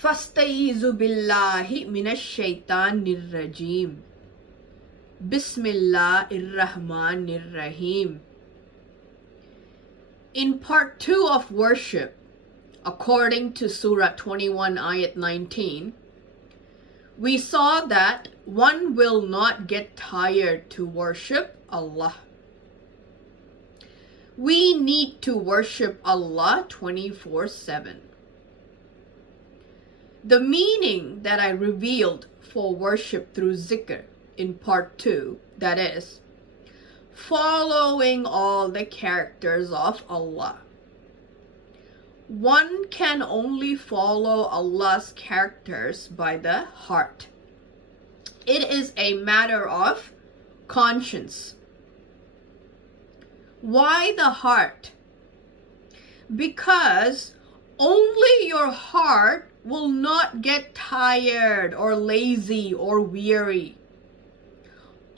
Fastaizu billahi minash shaitanir rajim. Bismillahirrahmanirrahim. In part 2 of worship, according to Surah 21, Ayat 19, we saw that one will not get tired to worship Allah. We need to worship Allah 24/7. The meaning that I revealed for worship through zikr in part 2, that is, following all the characters of Allah. One can only follow Allah's characters by the heart. It is a matter of conscience. Why the heart? Because only your heart will not get tired or lazy or weary.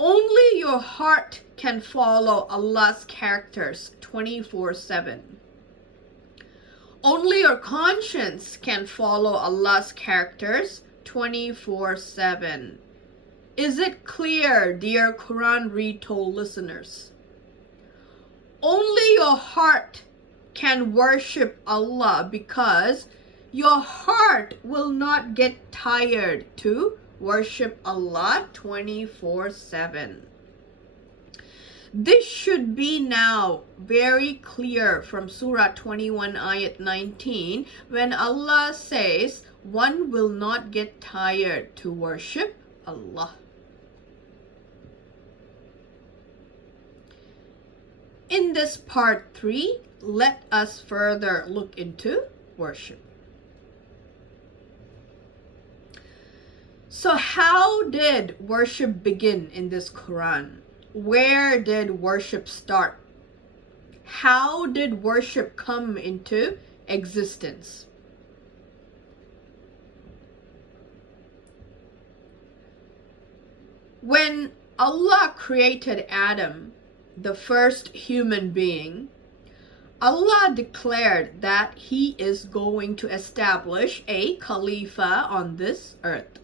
Only your heart can follow Allah's characters 24/7. Only your conscience can follow Allah's characters 24/7. Is it clear, dear Quran Retold listeners? Only your heart can worship Allah because your heart will not get tired to worship Allah 24/7. This should be now very clear from Surah 21 Ayat 19 when Allah says one will not get tired to worship Allah. In this part 3, let us further look into worship. So how did worship begin in this Quran? Where did worship start? How did worship come into existence? When Allah created Adam, the first human being, Allah declared that He is going to establish a Khalifa on this earth.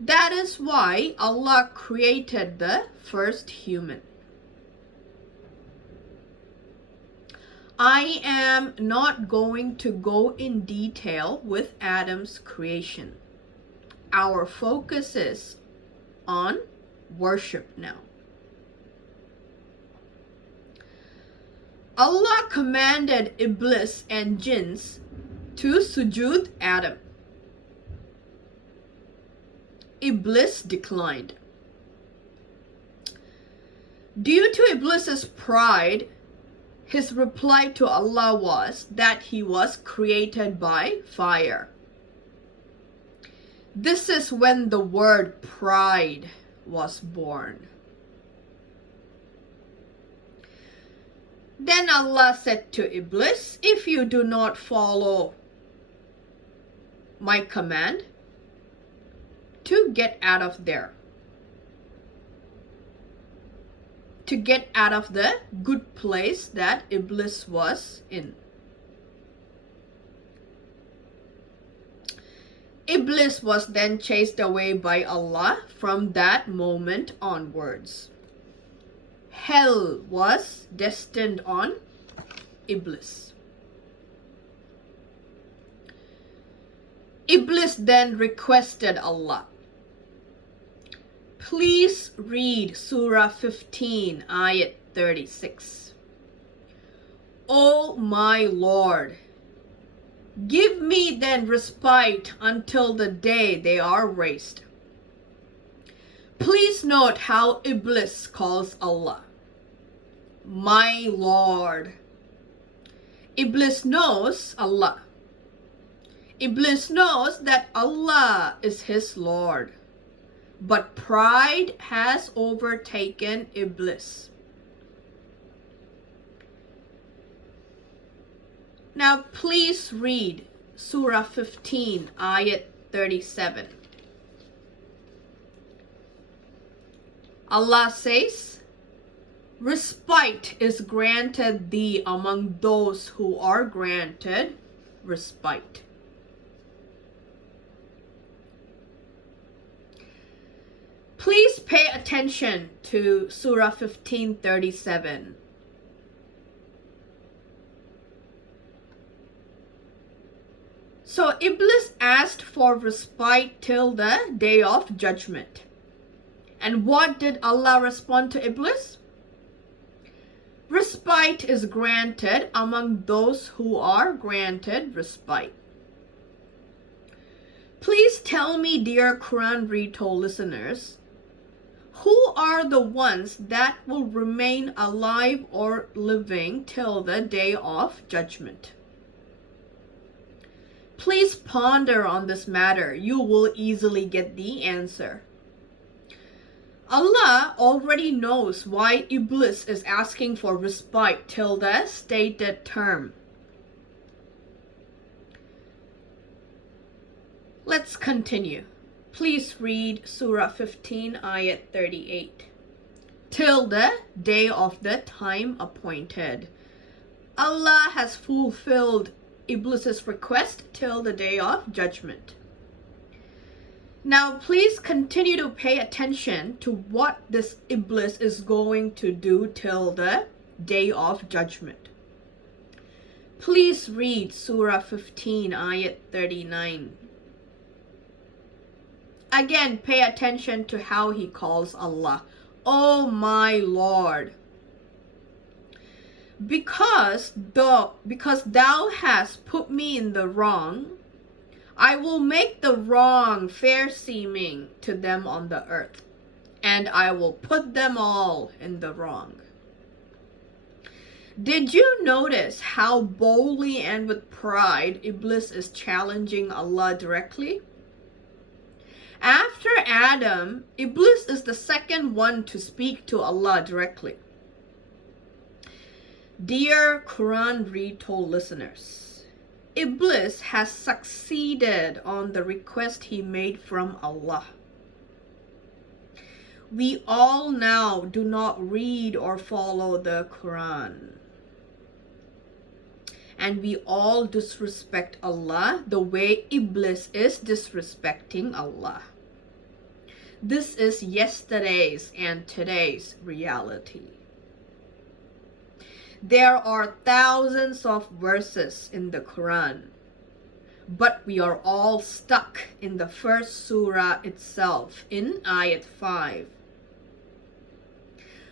That is why Allah created the first human. I am not going to go in detail with Adam's creation. Our focus is on worship now. Allah commanded Iblis and jinns to sujood Adam. Iblis declined. Due to Iblis's pride, his reply to Allah was that he was created by fire. This is when the word pride was born. Then Allah said to Iblis, if you do not follow my command, to get out of there. To get out of the good place that Iblis was in. Iblis was then chased away by Allah from that moment onwards. Hell was destined on Iblis. Iblis then requested Allah, please read Surah 15, Ayat 36. O my Lord, give me then respite until the day they are raised. Please note how Iblis calls Allah, my Lord. Iblis knows Allah. Iblis knows that Allah is his Lord. But pride has overtaken Iblis. Now please read Surah 15, Ayat 37. Allah says, respite is granted thee among those who are granted respite. Please pay attention to Surah 15:37. So Iblis asked for respite till the day of judgment. And what did Allah respond to Iblis? Respite is granted among those who are granted respite. Please tell me, dear Quran Retold listeners, who are the ones that will remain alive or living till the day of judgment? Please ponder on this matter. You will easily get the answer. Allah already knows why Iblis is asking for respite till the stated term. Let's continue. Please read Surah 15, Ayat 38. Till the day of the time appointed. Allah has fulfilled Iblis's request till the day of judgment. Now please continue to pay attention to what this Iblis is going to do till the day of judgment. Please read Surah 15, Ayat 39. Again, pay attention to how he calls Allah, "Oh my Lord." Because thou hast put me in the wrong, I will make the wrong fair seeming to them on the earth, and I will put them all in the wrong. Did you notice how boldly and with pride Iblis is challenging Allah directly? After Adam, Iblis is the second one to speak to Allah directly. Dear Quran Retold listeners, Iblis has succeeded on the request he made from Allah. We all now do not read or follow the Quran. And we all disrespect Allah the way Iblis is disrespecting Allah. This is yesterday's and today's reality. There are thousands of verses in the Quran, but we are all stuck in the first surah itself, in Ayat 5.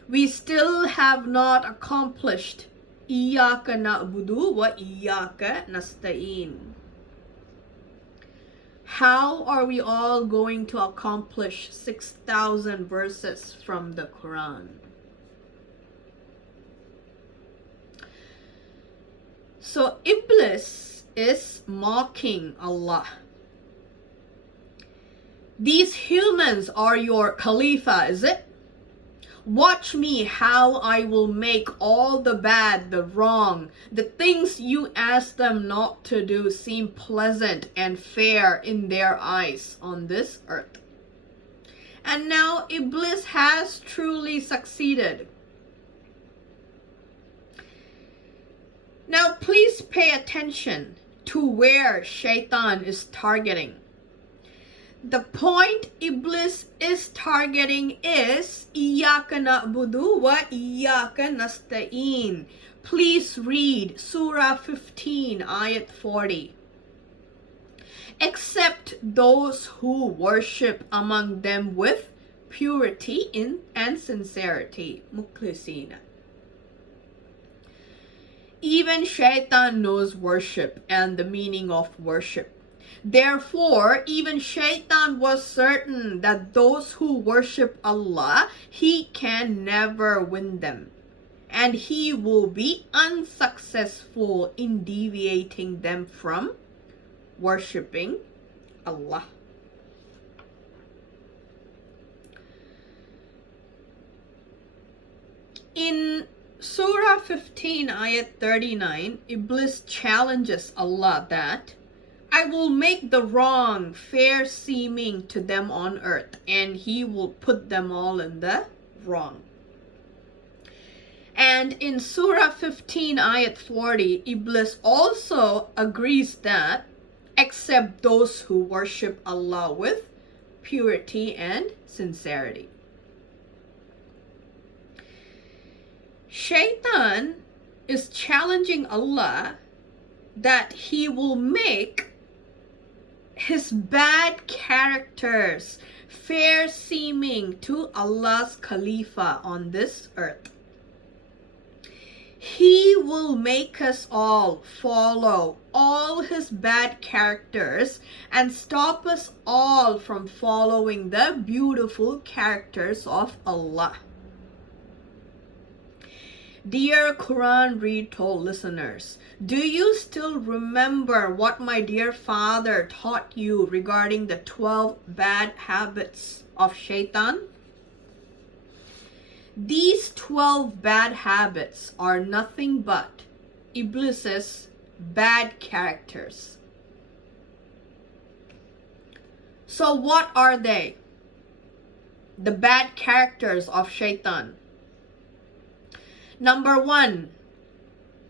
We still have not accomplished Iyyaka na'budu wa iyyaka nasta'in. How are we all going to accomplish 6,000 verses from the Quran? So Iblis is mocking Allah. These humans are your Khalifa, is it? Watch me how I will make all the bad, the wrong, the things you ask them not to do seem pleasant and fair in their eyes on this earth. And now Iblis has truly succeeded. Now please pay attention to where Shaitaan is targeting. The point Iblis is targeting is Iyyaka na'budu wa iyyaka nasta'in. Please read Surah 15, Ayat 40. Except those who worship among them with purity and sincerity. Mukhlisina. Even Shaitan knows worship and the meaning of worship. Therefore, even Shaitan was certain that those who worship Allah, he can never win them. And he will be unsuccessful in deviating them from worshipping Allah. In Surah 15, Ayat 39, Iblis challenges Allah that I will make the wrong fair seeming to them on earth, and he will put them all in the wrong. And in Surah 15, Ayat 40, Iblis also agrees that except those who worship Allah with purity and sincerity. Shaitaan is challenging Allah that he will make his bad characters fair seeming to Allah's Khalifa on this earth. He will make us all follow all his bad characters and stop us all from following the beautiful characters of Allah. Dear Quran Retold listeners, do you still remember what my dear father taught you regarding the 12 bad habits of Shaitan? These 12 bad habits are nothing but Iblis's bad characters. So what are they? The bad characters of Shaitan. Number 1,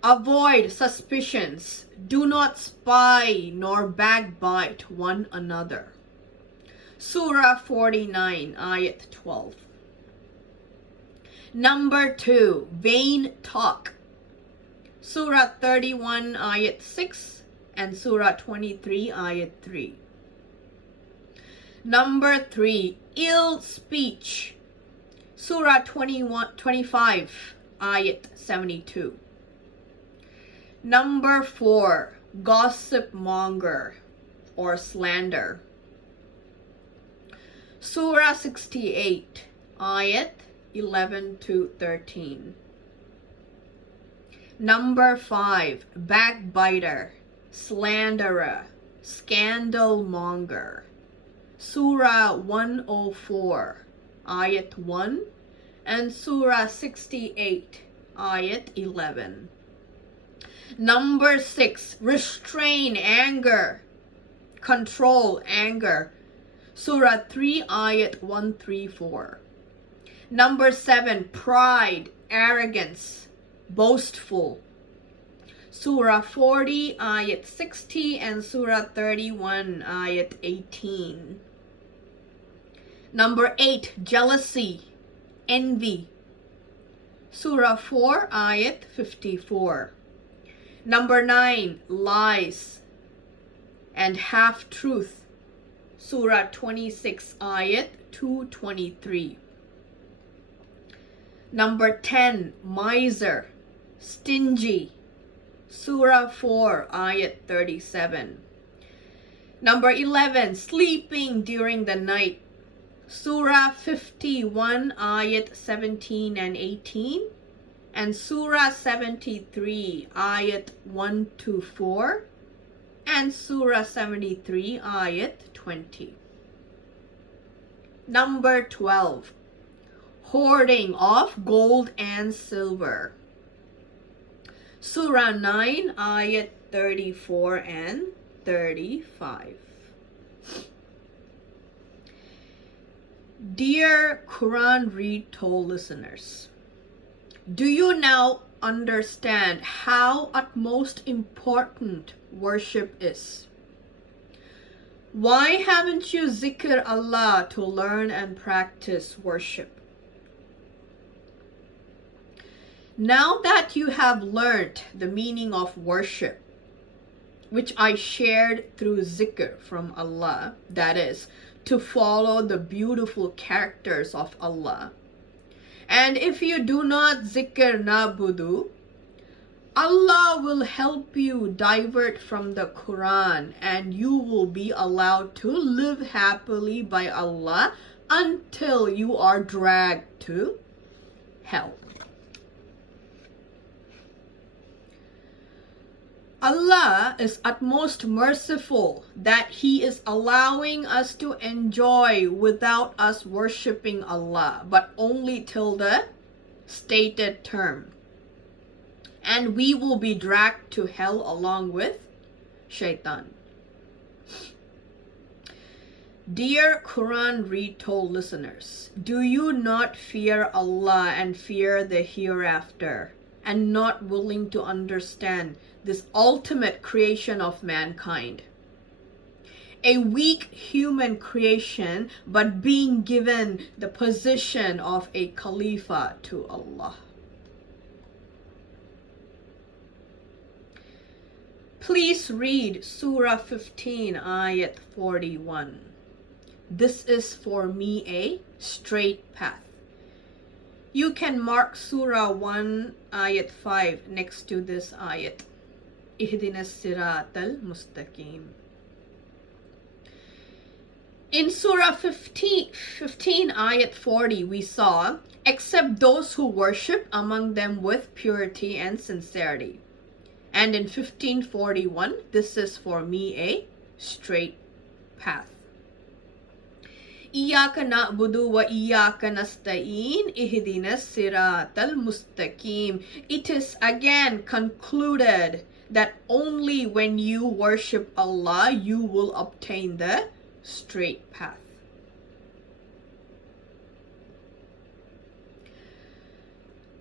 avoid suspicions. Do not spy nor backbite one another. Surah 49, Ayat 12. Number 2, vain talk. Surah 31, Ayat 6 and Surah 23, Ayat 3. Number 3, ill speech. Surah 25, Ayat 72. Number 4, gossip monger or slander. Surah 68, Ayat 11 to 13. Number 5, backbiter, slanderer, scandal monger. Surah 104, Ayat 1 and Surah 68, Ayat 11. Number 6, restrain anger, control anger. Surah 3, Ayat 134. Number 7, pride, arrogance, boastful. Surah 40, Ayat 60 and Surah 31, Ayat 18. Number 8, jealousy, envy. Surah 4, Ayat 54. Number 9, lies and half-truth. Surah 26, Ayat 223. Number 10, miser, stingy. Surah 4, Ayat 37. Number 11, sleeping during the night. Surah 51, Ayat 17 and 18. And Surah 73, Ayat 1 to 4. And Surah 73, Ayat 20. Number 12, hoarding of gold and silver. Surah 9, Ayat 34 and 35. Dear Quran Retold listeners, do you now understand how utmost important worship is? Why haven't you zikr Allah to learn and practice worship? Now that you have learnt the meaning of worship, which I shared through zikr from Allah, that is, to follow the beautiful characters of Allah. And if you do not zikr nabudu, Allah will help you divert from the Quran and you will be allowed to live happily by Allah until you are dragged to hell. Allah is utmost merciful that He is allowing us to enjoy without us worshipping Allah, but only till the stated term. And we will be dragged to hell along with Shaitan. Dear Quran Retold listeners, do you not fear Allah and fear the hereafter, and not willing to understand this ultimate creation of mankind? A weak human creation, but being given the position of a Khalifa to Allah. Please read Surah 15, Ayat 41. This is for me a straight path. You can mark Surah 1, Ayat 5 next to this ayat. Ihdinas siratal mustaqim. In Surah 15, Ayat 40, we saw, except those who worship among them with purity and sincerity. And in 1541, this is for me a straight path. Iyyaka na'budu wa iyyaka nasta'in ihdinas siratal mustaqim. It is again concluded that only when you worship Allah you will obtain the straight path.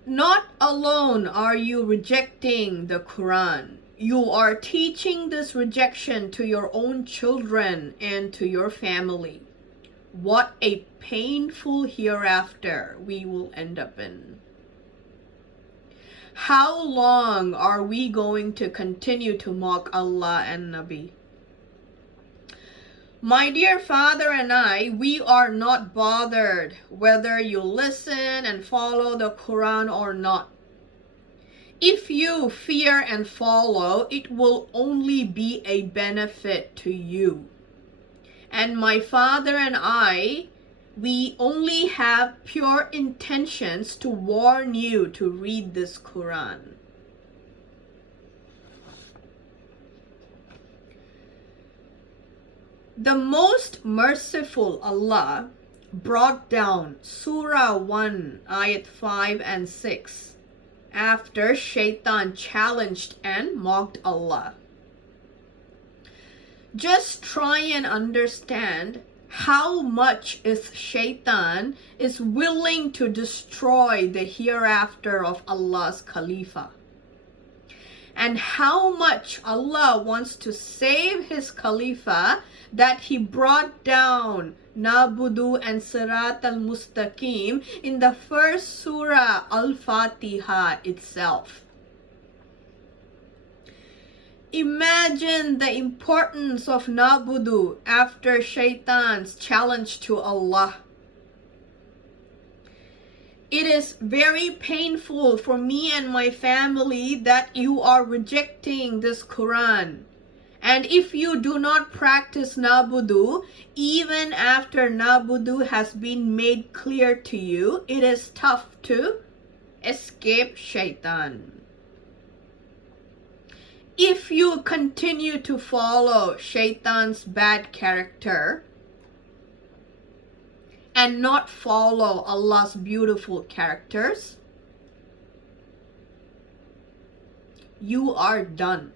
Not alone are you rejecting the Quran, you are teaching this rejection to your own children and to your family. What a painful hereafter we will end up in. How long are we going to continue to mock Allah and Nabi? My dear father and I, we are not bothered whether you listen and follow the Quran or not. If you fear and follow, it will only be a benefit to you. And my father and I, we only have pure intentions to warn you to read this Quran. The most merciful Allah brought down Surah 1, Ayat 5 and 6 after Shaitaan challenged and mocked Allah. Just try and understand how much Shaitaan is willing to destroy the hereafter of Allah's Khalifa, and how much Allah wants to save his Khalifa, that he brought down Nabudu and Sirat al-Mustaqim in the first Surah Al-Fatiha itself. Imagine the importance of Nabudu after Shaitaan's challenge to Allah. It is very painful for me and my family that you are rejecting this Quran. And if you do not practice Nabudu, even after Nabudu has been made clear to you, it is tough to escape Shaitaan. If you continue to follow Shaitaan's bad character and not follow Allah's beautiful characters, you are done.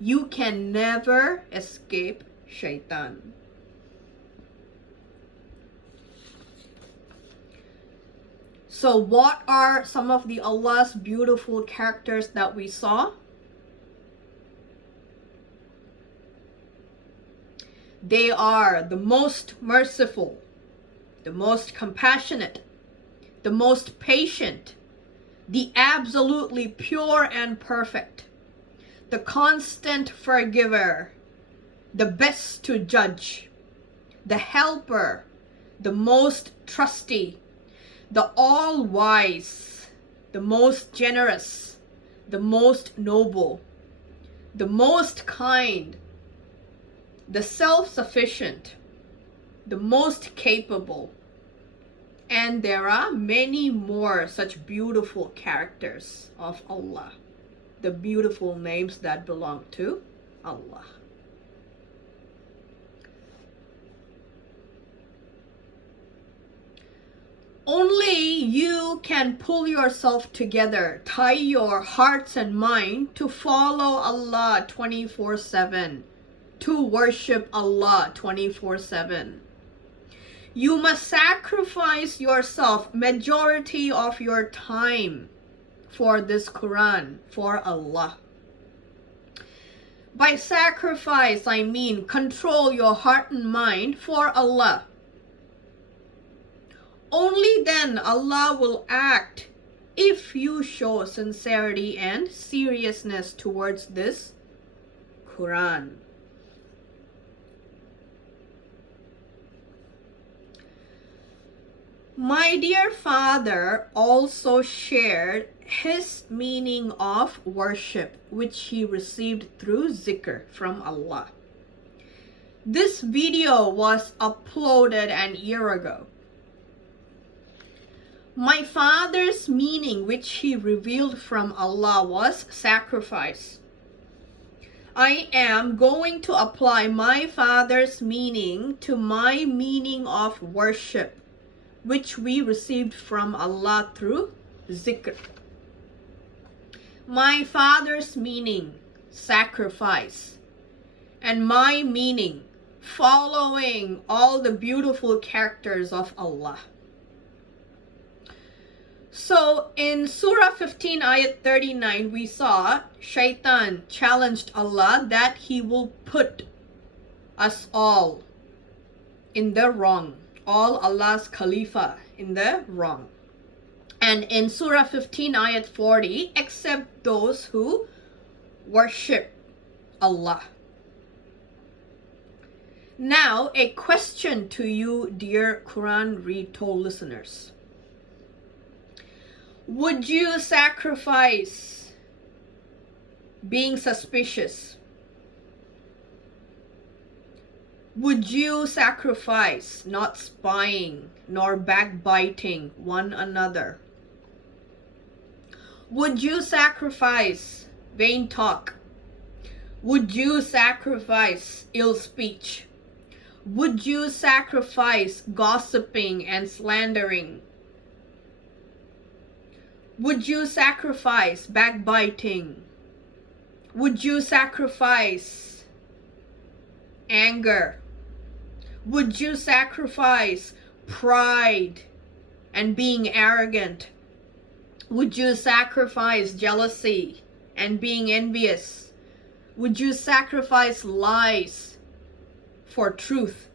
You can never escape Shaitaan. So what are some of the Allah's beautiful characters that we saw? They are the most merciful, the most compassionate, the most patient, the absolutely pure and perfect, the constant forgiver, the best to judge, the helper, the most trusty, the all-wise, the most generous, the most noble, the most kind, the self-sufficient, the most capable. And there are many more such beautiful characters of Allah, the beautiful names that belong to Allah. Only you can pull yourself together, tie your hearts and mind to follow Allah 24/7. to worship Allah 24/7. You must sacrifice yourself majority of your time for this Quran, for Allah. By sacrifice, I mean control your heart and mind for Allah. Only then Allah will act if you show sincerity and seriousness towards this Quran. My dear father also shared his meaning of worship, which he received through zikr from Allah. This video was uploaded an year ago. My father's meaning, which he revealed from Allah, was sacrifice. I am going to apply my father's meaning to my meaning of worship, which we received from Allah through zikr. My father's meaning, sacrifice, and my meaning, following all the beautiful characters of Allah. So in Surah 15, Ayat 39, we saw Shaitaan challenged Allah that he will put us all in the wrong, all Allah's Khalifa in the wrong. And in Surah 15, Ayat 40, except those who worship Allah. Now, a question to you, dear Quran Retold listeners. Would you sacrifice being suspicious? Would you sacrifice not spying nor backbiting one another? Would you sacrifice vain talk? Would you sacrifice ill speech? Would you sacrifice gossiping and slandering? Would you sacrifice backbiting? Would you sacrifice anger? Would you sacrifice pride and being arrogant? Would you sacrifice jealousy and being envious? Would you sacrifice lies for truth?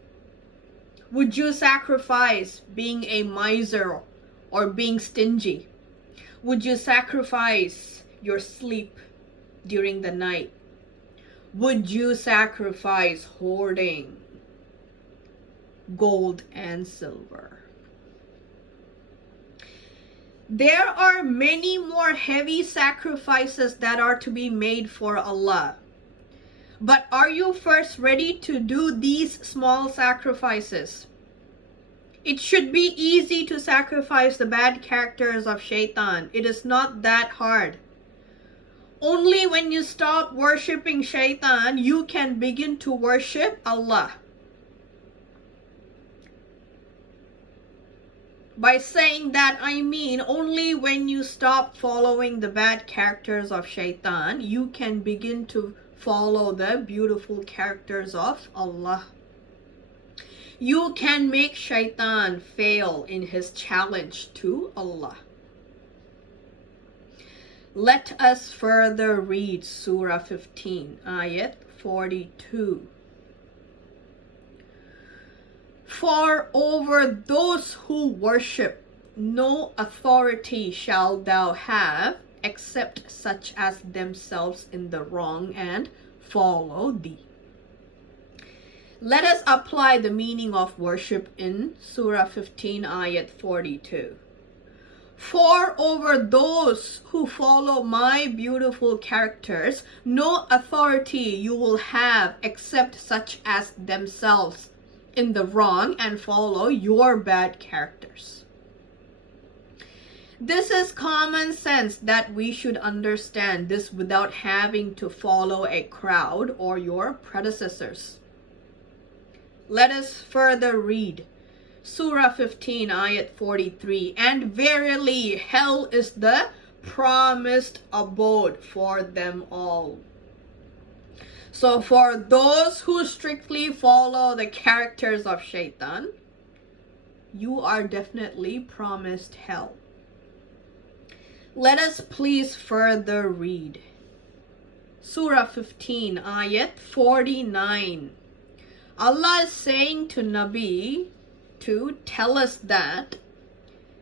Would you sacrifice being a miser or being stingy? Would you sacrifice your sleep during the night? Would you sacrifice hoarding gold and silver? There are many more heavy sacrifices that are to be made for Allah. But are you first ready to do these small sacrifices? It should be easy to sacrifice the bad characters of Shaitaan. It is not that hard. Only when you stop worshipping Shaitaan, you can begin to worship Allah. By saying that, I mean only when you stop following the bad characters of Shaitaan, you can begin to follow the beautiful characters of Allah. You can make Shaitaan fail in his challenge to Allah. Let us further read Surah 15, Ayat 42. For over those who worship, no authority shall thou have, except such as themselves in the wrong and follow thee. Let us apply the meaning of worship in Surah 15, Ayat 42. For over those who follow my beautiful characters, no authority you will have except such as themselves in the wrong and follow your bad characters. This is common sense that we should understand this without having to follow a crowd or your predecessors. Let us further read Surah 15, Ayat 43. And verily, hell is the promised abode for them all. So for those who strictly follow the characters of Shaitaan, you are definitely promised hell. Let us please further read. Surah 15, Ayat 49. Allah is saying to Nabi to tell us that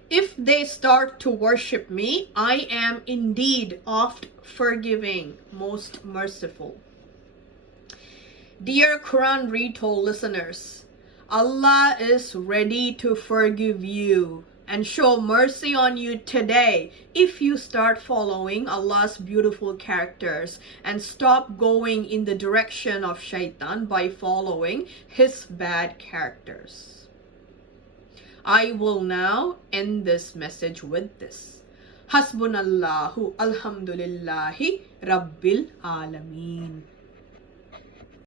if they start to worship me, I am indeed oft forgiving, most merciful. Dear Quran Retold listeners, Allah is ready to forgive you and show mercy on you today if you start following Allah's beautiful characters and stop going in the direction of Shaitaan by following his bad characters. I will now end this message with this. Hasbunallahu alhamdulillahi rabbil alameen.